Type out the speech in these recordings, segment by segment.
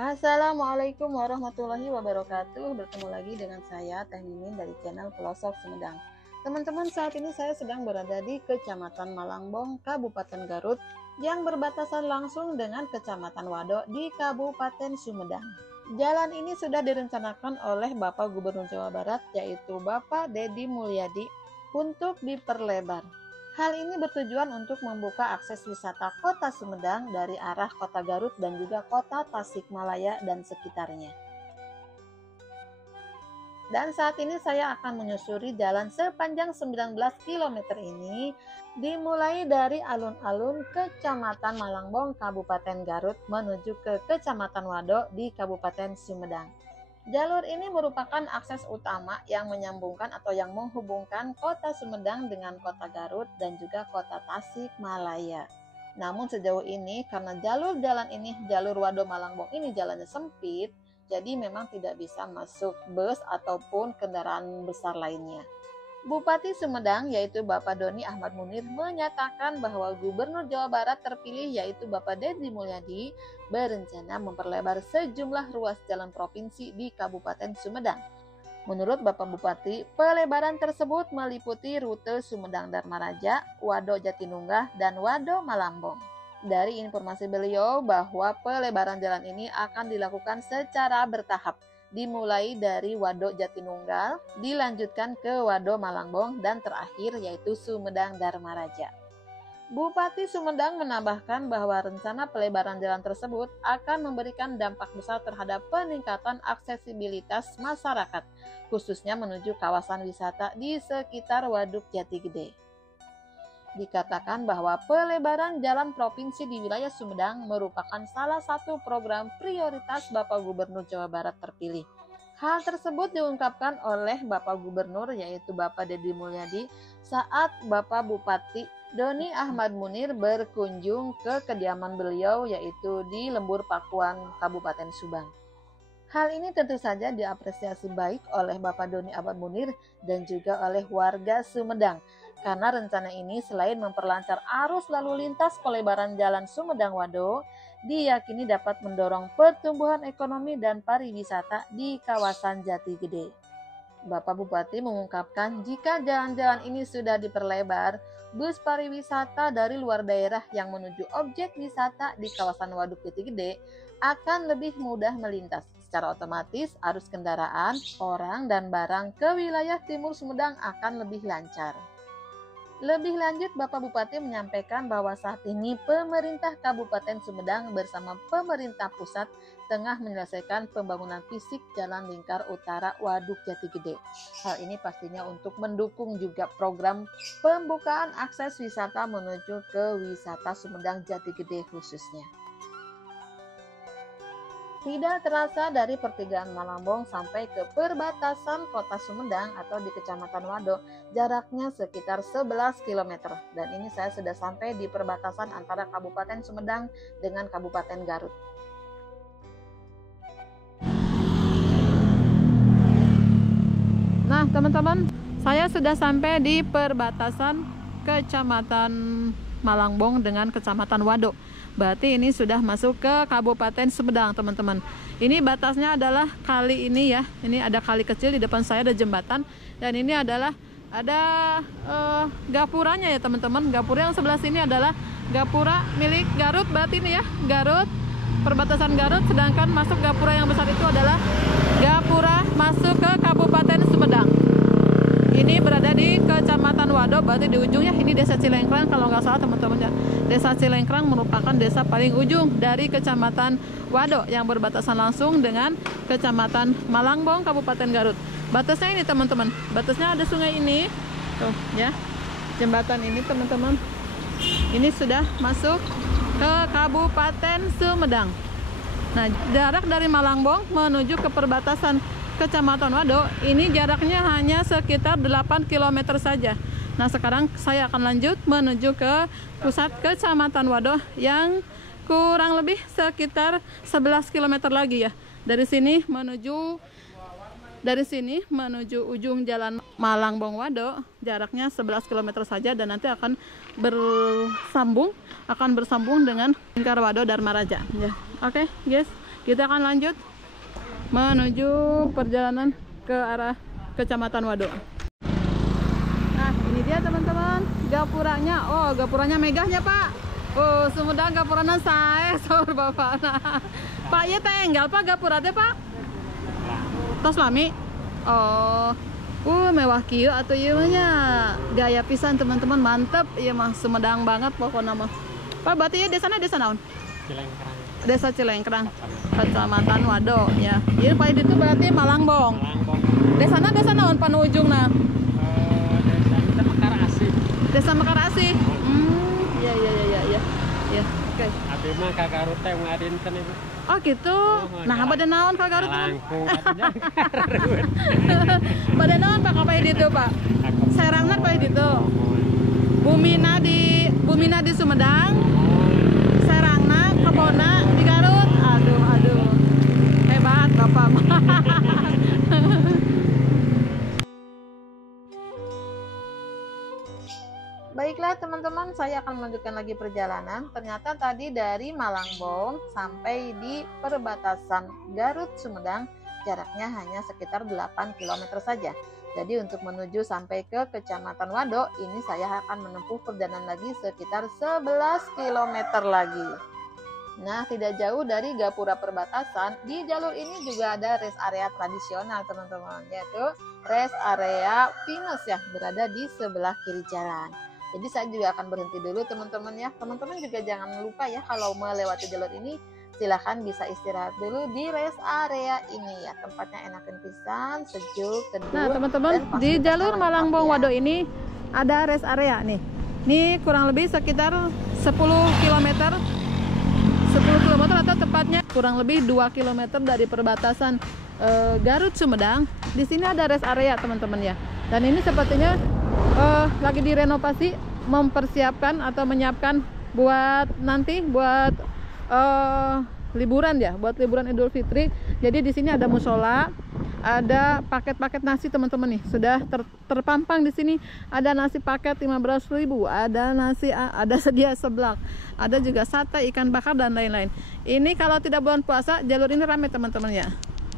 Assalamualaikum warahmatullahi wabarakatuh. Bertemu lagi dengan saya Teh Mimin dari channel Pelosok Sumedang. Teman-teman, saat ini saya sedang berada di Kecamatan Malangbong, Kabupaten Garut, yang berbatasan langsung dengan Kecamatan Wado di Kabupaten Sumedang. Jalan ini sudah direncanakan oleh Bapak Gubernur Jawa Barat, yaitu Bapak Deddy Mulyadi, untuk diperlebar. Hal ini bertujuan untuk membuka akses wisata Kota Sumedang dari arah Kota Garut dan juga Kota Tasikmalaya dan sekitarnya. Dan saat ini saya akan menyusuri jalan sepanjang 19 km ini, dimulai dari alun-alun Kecamatan Malangbong, Kabupaten Garut menuju ke Kecamatan Wado di Kabupaten Sumedang. Jalur ini merupakan akses utama yang menyambungkan atau yang menghubungkan Kota Sumedang dengan Kota Garut dan juga Kota Tasikmalaya. Namun sejauh ini karena jalur jalan ini, jalur Wado Malangbong ini jalannya sempit, jadi memang tidak bisa masuk bus ataupun kendaraan besar lainnya. Bupati Sumedang yaitu Bapak Doni Ahmad Munir menyatakan bahwa Gubernur Jawa Barat terpilih yaitu Bapak Deddy Mulyadi berencana memperlebar sejumlah ruas jalan provinsi di Kabupaten Sumedang. Menurut Bapak Bupati, pelebaran tersebut meliputi rute Sumedang Dharmaraja, Wado Jatinungah, dan Wado Malangbong. Dari informasi beliau bahwa pelebaran jalan ini akan dilakukan secara bertahap, dimulai dari Wado Jatinunggal, dilanjutkan ke Wado Malangbong, dan terakhir yaitu Sumedang Dharmaraja. Bupati Sumedang menambahkan bahwa rencana pelebaran jalan tersebut akan memberikan dampak besar terhadap peningkatan aksesibilitas masyarakat, khususnya menuju kawasan wisata di sekitar Waduk Jati Gede. Dikatakan bahwa pelebaran jalan provinsi di wilayah Sumedang merupakan salah satu program prioritas Bapak Gubernur Jawa Barat terpilih. Hal tersebut diungkapkan oleh Bapak Gubernur yaitu Bapak Deddy Mulyadi saat Bapak Bupati Doni Ahmad Munir berkunjung ke kediaman beliau yaitu di Lembur Pakuan, Kabupaten Subang. Hal ini tentu saja diapresiasi baik oleh Bapak Doni Ahmad Munir dan juga oleh warga Sumedang. Karena rencana ini selain memperlancar arus lalu lintas pelebaran jalan Sumedang Wado, diyakini dapat mendorong pertumbuhan ekonomi dan pariwisata di kawasan Jati Gede. Bapak Bupati mengungkapkan jika jalan-jalan ini sudah diperlebar, bus pariwisata dari luar daerah yang menuju objek wisata di kawasan Waduk Jati Gede akan lebih mudah melintas. Secara otomatis arus kendaraan, orang, dan barang ke wilayah timur Sumedang akan lebih lancar. Lebih lanjut, Bapak Bupati menyampaikan bahwa saat ini pemerintah Kabupaten Sumedang bersama pemerintah pusat tengah menyelesaikan pembangunan fisik Jalan Lingkar Utara Waduk Jati Gede. Hal ini pastinya untuk mendukung juga program pembukaan akses wisata menuju ke wisata Sumedang Jati Gede khususnya. Tidak terasa dari pertigaan Malangbong sampai ke perbatasan Kota Sumedang atau di Kecamatan Wado, jaraknya sekitar 11 km. Dan ini saya sudah sampai di perbatasan antara Kabupaten Sumedang dengan Kabupaten Garut. Nah teman-teman, saya sudah sampai di perbatasan Kecamatan Malangbong dengan Kecamatan Wado. Berarti ini sudah masuk ke Kabupaten Sumedang, teman-teman. Ini batasnya adalah kali ini ya. Ini ada kali kecil di depan saya, ada jembatan, dan ini adalah ada gapuranya ya, teman-teman. Gapura yang sebelah sini adalah gapura milik Garut, berarti ini ya, Garut, perbatasan Garut. Sedangkan masuk gapura yang besar itu adalah gapura masuk ke Kabupaten Sumedang. Ini berada di Kecamatan Wado, berarti di ujungnya ini Desa Cilengkrang kalau nggak salah, teman-teman. Desa Cilengkrang merupakan desa paling ujung dari Kecamatan Wado yang berbatasan langsung dengan Kecamatan Malangbong, Kabupaten Garut. Batasnya ini, teman-teman. Batasnya ada sungai ini. Tuh, ya. Jembatan ini, teman-teman. Ini sudah masuk ke Kabupaten Sumedang. Nah, jarak dari Malangbong menuju ke perbatasan Kecamatan Wado ini jaraknya hanya sekitar 8 km saja. Nah, sekarang saya akan lanjut menuju ke pusat Kecamatan Wado yang kurang lebih sekitar 11 km lagi ya. Dari sini menuju ujung jalan Malangbong Wado jaraknya 11 km saja, dan nanti akan bersambung dengan Lingkar Wado Dharmaraja ya. Oke, guys. Kita akan lanjut menuju perjalanan ke arah Kecamatan Waduk. Nah, ini dia teman-teman, gapuranya. Oh, gapuranya megahnya, Pak. Oh, Sumedang gapurana saya sahur Bapak. Nah, Pak, ya tenggal Pak gapura teh, Pak. Tos lami. Oh. Mewah kieu atuh ieu mah nya. Gaya pisan teman-teman, mantep. Ieu mah Sumedang banget pokoknya mah. Pak, berarti ya desana desa naon? Cilengkrang. Desa Cilengkrang, Kecamatan Waduk ya. Ieu paling itu berarti Malangbong. Malangbong. Desana desa naon panu ujungna? Desa Mekar Asih. Desa Mekar Asih. Iya. Ya, oke. Abi mah ka Garut teh ngadinten ibu. Oh gitu. Nah, pada naon ka Garut? Langkung atunya. Pada naon Pak kapai ditu, Pak? Serangna pae ditu. Bumina di Sumedang. Serangna kebona di Garut. Aduh. Hebat Bapak. Baiklah teman-teman, saya akan melanjutkan lagi perjalanan. Ternyata tadi dari Malangbong sampai di perbatasan Garut Sumedang jaraknya hanya sekitar 8 km saja. Jadi untuk menuju sampai ke Kecamatan Waduk ini saya akan menempuh perjalanan lagi sekitar 11 km lagi. Nah, tidak jauh dari gapura perbatasan, di jalur ini juga ada rest area tradisional teman-teman, yaitu rest area Pinus ya, berada di sebelah kiri jalan. Jadi saya juga akan berhenti dulu teman-teman ya. Teman-teman juga jangan lupa ya, kalau melewati jalur ini silahkan bisa istirahat dulu di rest area ini ya. Tempatnya enakan pisan, sejuk, teduh. Nah teman-teman, di jalur Malangbong Waduk ini ada rest area nih. Ini kurang lebih sekitar 10 km atau tepatnya kurang lebih 2 km dari perbatasan Garut Sumedang. Di sini ada rest area teman-teman ya. Dan ini sepertinya lagi direnovasi, mempersiapkan atau menyiapkan buat nanti buat liburan ya, buat liburan Idul Fitri. Jadi di sini ada musola, ada paket-paket nasi teman-teman nih, sudah terpampang di sini. Ada nasi paket 15.000, ada nasi, ada sedia seblak, ada juga sate, ikan bakar dan lain-lain. Ini kalau tidak bulan puasa jalur ini ramai teman-teman ya.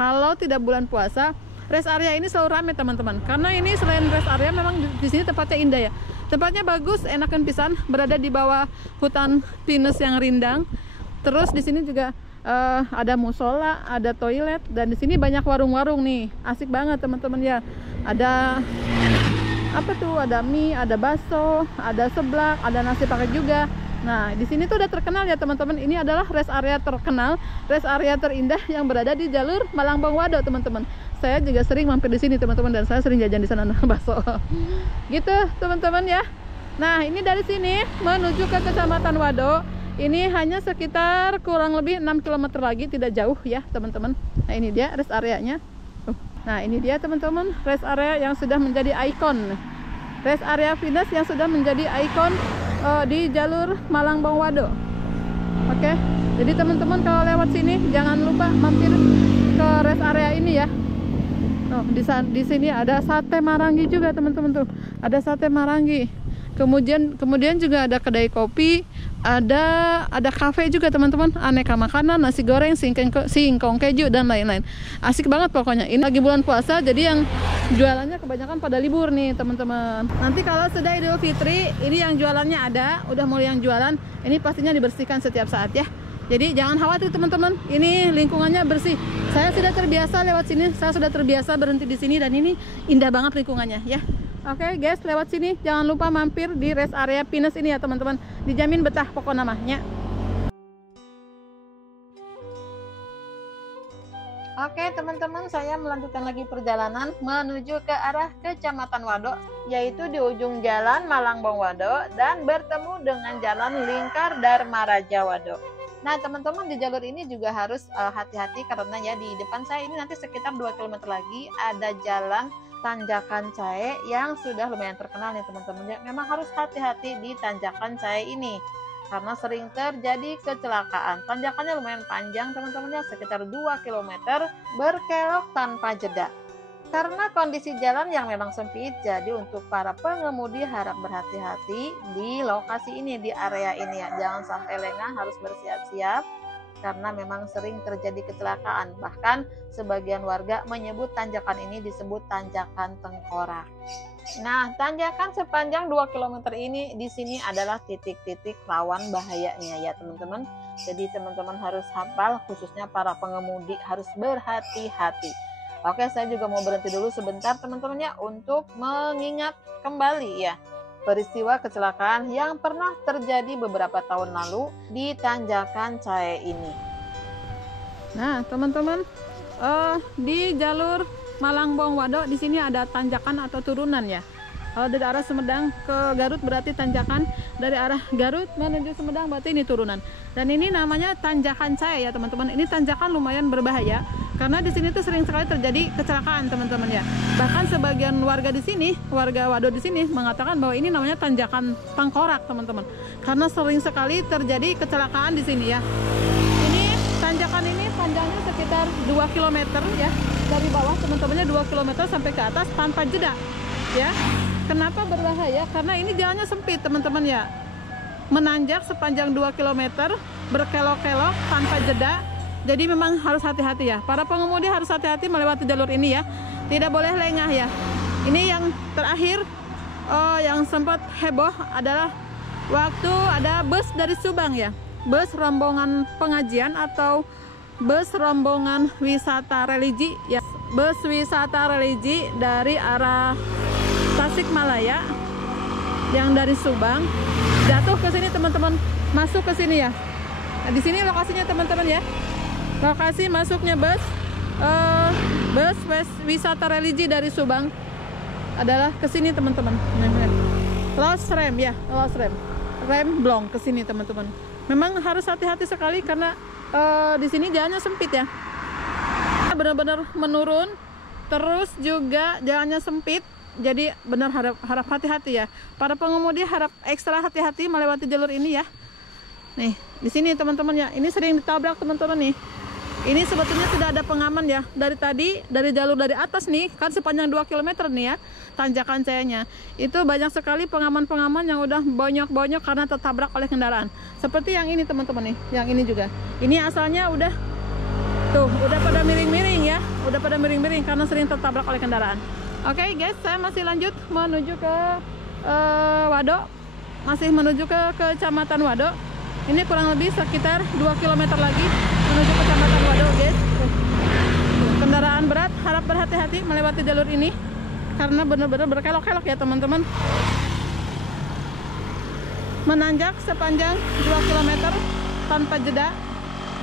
Kalau tidak bulan puasa rest area ini selalu ramai teman-teman, karena ini selain rest area memang di sini tempatnya indah ya. Tempatnya bagus, enakan pisan, berada di bawah hutan pinus yang rindang. Terus di sini juga ada musola, ada toilet, dan di sini banyak warung-warung nih, asik banget teman-teman ya. Ada apa tuh? Ada mie, ada bakso, ada seblak, ada nasi paket juga. Nah, di sini tuh udah terkenal ya teman-teman. Ini adalah rest area terkenal, rest area terindah yang berada di jalur Malangbong Waduk teman-teman. Saya juga sering mampir di sini teman-teman, dan saya sering jajan di sana bakso. Gitu teman-teman ya. Nah, ini dari sini menuju ke Kecamatan Waduk. Ini hanya sekitar kurang lebih 6 km lagi, tidak jauh ya teman-teman. Nah, ini dia rest areanya. Nah, ini dia teman-teman, rest area yang sudah menjadi ikon. Rest area Pinus yang sudah menjadi ikon di jalur Malangbong Waduk. Oke. Jadi teman-teman kalau lewat sini jangan lupa mampir ke rest area ini ya. Oh, di sini ada sate marangi juga teman-teman tuh. Ada sate marangi. Kemudian juga ada kedai kopi, ada kafe juga teman-teman, aneka makanan, nasi goreng, singkong keju dan lain-lain. Asik banget pokoknya. Ini lagi bulan puasa, jadi yang jualannya kebanyakan pada libur nih teman-teman. Nanti kalau sudah Idul Fitri, ini yang jualannya ada, udah mulai yang jualan, ini pastinya dibersihkan setiap saat ya. Jadi jangan khawatir teman-teman, ini lingkungannya bersih. Saya sudah terbiasa lewat sini, saya sudah terbiasa berhenti di sini, dan ini indah banget lingkungannya ya. Oke guys, lewat sini jangan lupa mampir di rest area Pinus ini ya teman-teman. Dijamin betah pokok namanya. Oke teman-teman, saya melanjutkan lagi perjalanan menuju ke arah Kecamatan Waduk, yaitu di ujung jalan Malangbong Waduk dan bertemu dengan jalan Lingkar Dharma Raja Waduk. Nah teman-teman, di jalur ini juga harus hati-hati, karena ya di depan saya ini nanti sekitar 2 km lagi ada jalan Tanjakan Cahe yang sudah lumayan terkenal nih teman-teman ya. Memang harus hati-hati di Tanjakan Cahe ini karena sering terjadi kecelakaan. Tanjakannya lumayan panjang teman-teman ya, sekitar 2 km berkelok tanpa jeda. Karena kondisi jalan yang memang sempit, jadi untuk para pengemudi harap berhati-hati di lokasi ini, di area ini ya. Jangan sampai lengah, harus bersiap-siap karena memang sering terjadi kecelakaan. Bahkan sebagian warga menyebut tanjakan ini disebut tanjakan tengkorak. Nah, tanjakan sepanjang 2 km ini di sini adalah titik-titik rawan bahayanya ya teman-teman. Jadi teman-teman harus hafal, khususnya para pengemudi harus berhati-hati. Oke, saya juga mau berhenti dulu sebentar teman-teman ya untuk mengingat kembali ya peristiwa kecelakaan yang pernah terjadi beberapa tahun lalu di Tanjakan Cahe ini. Nah, teman-teman, di jalur Malangbong Waduk di sini ada tanjakan atau turunan ya. Kalau dari arah Sumedang ke Garut berarti tanjakan, dari arah Garut menuju Sumedang berarti ini turunan. Dan ini namanya Tanjakan Cahe ya teman-teman. Ini tanjakan lumayan berbahaya karena di sini tuh sering sekali terjadi kecelakaan teman-teman ya. Bahkan sebagian warga di sini, warga Waduk di sini mengatakan bahwa ini namanya tanjakan tengkorak teman-teman. Karena sering sekali terjadi kecelakaan di sini ya. Ini tanjakan ini panjangnya sekitar 2 km ya. Dari bawah teman-temannya 2 km sampai ke atas tanpa jeda ya. Kenapa berbahaya? Karena ini jalannya sempit teman-teman ya. Menanjak sepanjang 2 km, berkelok-kelok tanpa jeda. Jadi memang harus hati-hati ya. Para pengemudi harus hati-hati melewati jalur ini ya. Tidak boleh lengah ya. Ini yang terakhir yang sempat heboh adalah waktu ada bus dari Subang ya. Bus rombongan pengajian atau bus rombongan wisata religi ya. Bus wisata religi dari arah Tasikmalaya yang dari Subang jatuh ke sini teman-teman, masuk ke sini ya. Nah, di sini lokasinya teman-teman ya. Lokasi masuknya bus wisata religi dari Subang adalah ke sini teman-teman. Lost rem ya, lost rem. Rem blong ke sini teman-teman. Memang harus hati-hati sekali karena di sini jalannya sempit ya. Benar-benar menurun, terus juga jalannya sempit. Jadi benar harap hati-hati ya. Para pengemudi harap ekstra hati-hati melewati jalur ini ya. Nih, di sini teman-teman ya. Ini sering ditabrak teman-teman nih. Ini sebetulnya tidak ada pengaman ya. Dari tadi, dari jalur dari atas nih, kan sepanjang 2 km nih ya, tanjakan Cahe-nya. Itu banyak sekali pengaman-pengaman yang udah bonyok-bonyok karena tertabrak oleh kendaraan. Seperti yang ini teman-teman nih, yang ini juga. Ini asalnya udah pada miring-miring ya. Udah pada miring-miring karena sering tertabrak oleh kendaraan. Oke guys, saya masih lanjut menuju ke Waduk, masih menuju ke Kecamatan Waduk. Ini kurang lebih sekitar 2 km lagi menuju Kecamatan Waduk guys. Kendaraan berat harap berhati-hati melewati jalur ini karena benar-benar berkelok-kelok ya teman-teman. Menanjak sepanjang 2 km tanpa jeda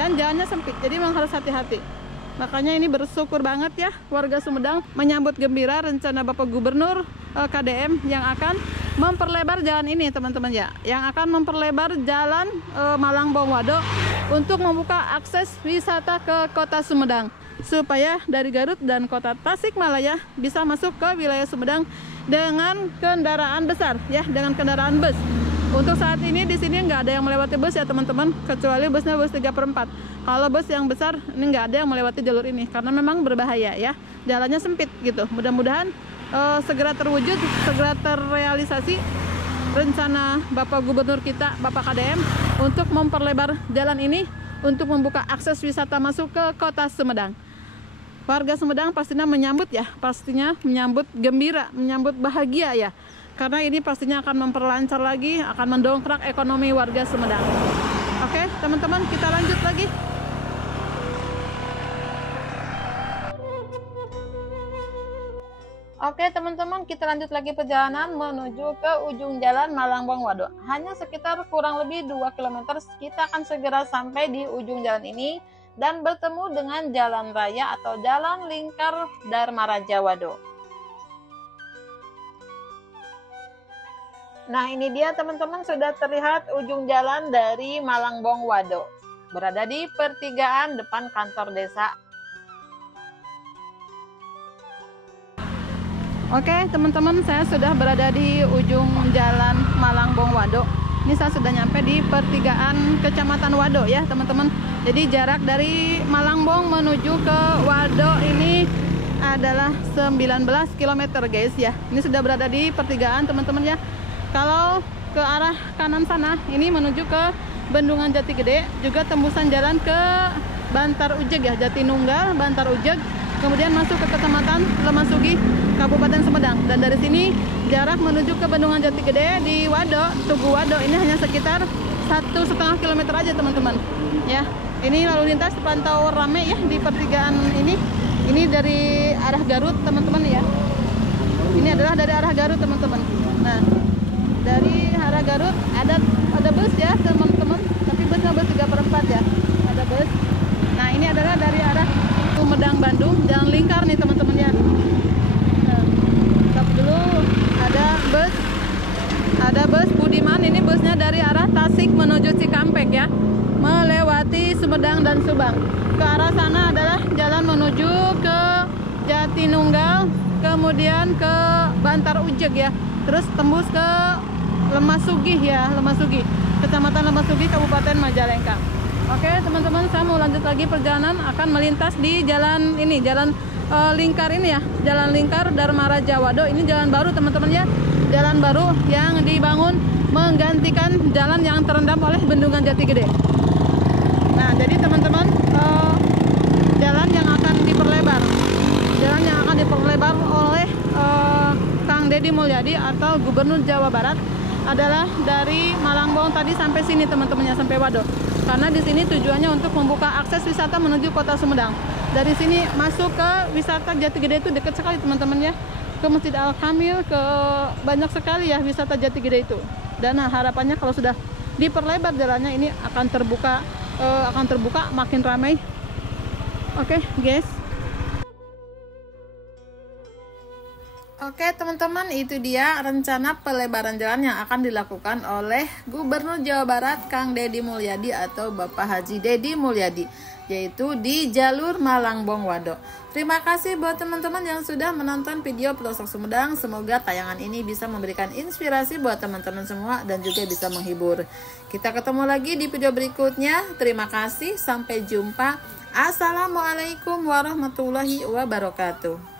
dan jalannya sempit, jadi memang harus hati-hati. Makanya ini bersyukur banget ya warga Sumedang menyambut gembira rencana Bapak Gubernur KDM yang akan memperlebar jalan ini teman-teman ya. Yang akan memperlebar jalan Malangbong Waduk untuk membuka akses wisata ke kota Sumedang. Supaya dari Garut dan kota Tasikmalaya bisa masuk ke wilayah Sumedang dengan kendaraan besar ya, dengan kendaraan bus. Untuk saat ini di sini nggak ada yang melewati bus ya teman-teman, kecuali busnya bus 3/4. Kalau bus yang besar ini nggak ada yang melewati jalur ini karena memang berbahaya ya, jalannya sempit gitu. Mudah-mudahan segera terwujud, segera terrealisasi rencana Bapak Gubernur kita, Bapak KDM, untuk memperlebar jalan ini untuk membuka akses wisata masuk ke kota Sumedang. Warga Sumedang pastinya menyambut ya, pastinya menyambut gembira, menyambut bahagia ya. Karena ini pastinya akan memperlancar lagi, akan mendongkrak ekonomi warga Sumedang. Oke, teman-teman, kita lanjut lagi. Oke teman-teman, kita lanjut lagi perjalanan menuju ke ujung jalan Malangbong Waduk. Hanya sekitar kurang lebih 2 km, kita akan segera sampai di ujung jalan ini dan bertemu dengan jalan raya atau jalan lingkar Dharma Raja Waduk. Nah ini dia teman-teman, sudah terlihat ujung jalan dari Malangbong Waduk. Berada di pertigaan depan kantor desa. Oke teman-teman, saya sudah berada di ujung jalan Malangbong Waduk. Ini saya sudah nyampe di pertigaan Kecamatan Waduk ya teman-teman. Jadi jarak dari Malangbong menuju ke Waduk ini adalah 19 km guys ya. Ini sudah berada di pertigaan teman-teman ya. Kalau ke arah kanan sana ini menuju ke Bendungan Jati Gede, juga tembusan jalan ke Bantar Ujeg ya, Jatinunggal, Bantar Ujeg, kemudian masuk ke Kecamatan Lemasugi, Kabupaten Sumedang. Dan dari sini jarak menuju ke Bendungan Jati Gede di Wado, Tugu Wado ini hanya sekitar 1,5 kilometer aja teman-teman. Ya, ini lalu lintas terpantau rame ya di pertigaan ini. Ini dari arah Garut teman-teman ya. Ini adalah dari arah Garut teman-teman. Nah, dari arah Garut ada bus ya teman-teman, tapi busnya bus 3/4 ya, ada bus. Nah, ini adalah dari arah Sumedang Bandung, jalan lingkar nih teman-teman ya. Nah, stop dulu, ada bus Budiman, ini busnya dari arah Tasik menuju Cikampek ya, melewati Sumedang dan Subang. Ke arah sana adalah jalan menuju ke Jatinunggal, kemudian ke Bantar Ujeg ya, terus tembus ke Lemasugi ya, Lemasugi, Kecamatan Lemasugi, Kabupaten Majalengka. Oke teman-teman, saya mau lanjut lagi perjalanan, akan melintas di jalan ini, jalan lingkar ini ya, jalan lingkar Dharma Raja Wado. Ini jalan baru teman-teman ya, jalan baru yang dibangun menggantikan jalan yang terendam oleh Bendungan Jati Gede. Nah, jadi teman-teman, jalan yang akan diperlebar oleh Kang Deddy Mulyadi atau Gubernur Jawa Barat adalah dari Malangbong tadi sampai sini teman-temannya, sampai Wado. Karena di sini tujuannya untuk membuka akses wisata menuju Kota Sumedang. Dari sini masuk ke wisata Jati Gede itu dekat sekali teman-teman ya. Ke Masjid Al-Kamil, ke banyak sekali ya wisata Jati Gede itu. Dan harapannya kalau sudah diperlebar jalannya ini akan terbuka makin ramai. Oke, guys. Oke teman-teman, itu dia rencana pelebaran jalan yang akan dilakukan oleh Gubernur Jawa Barat Kang Deddy Mulyadi atau Bapak Haji Deddy Mulyadi, yaitu di jalur Malangbong Wado. Terima kasih buat teman-teman yang sudah menonton video Pelosok Sumedang. Semoga tayangan ini bisa memberikan inspirasi buat teman-teman semua dan juga bisa menghibur. Kita ketemu lagi di video berikutnya. Terima kasih, sampai jumpa. Assalamualaikum warahmatullahi wabarakatuh.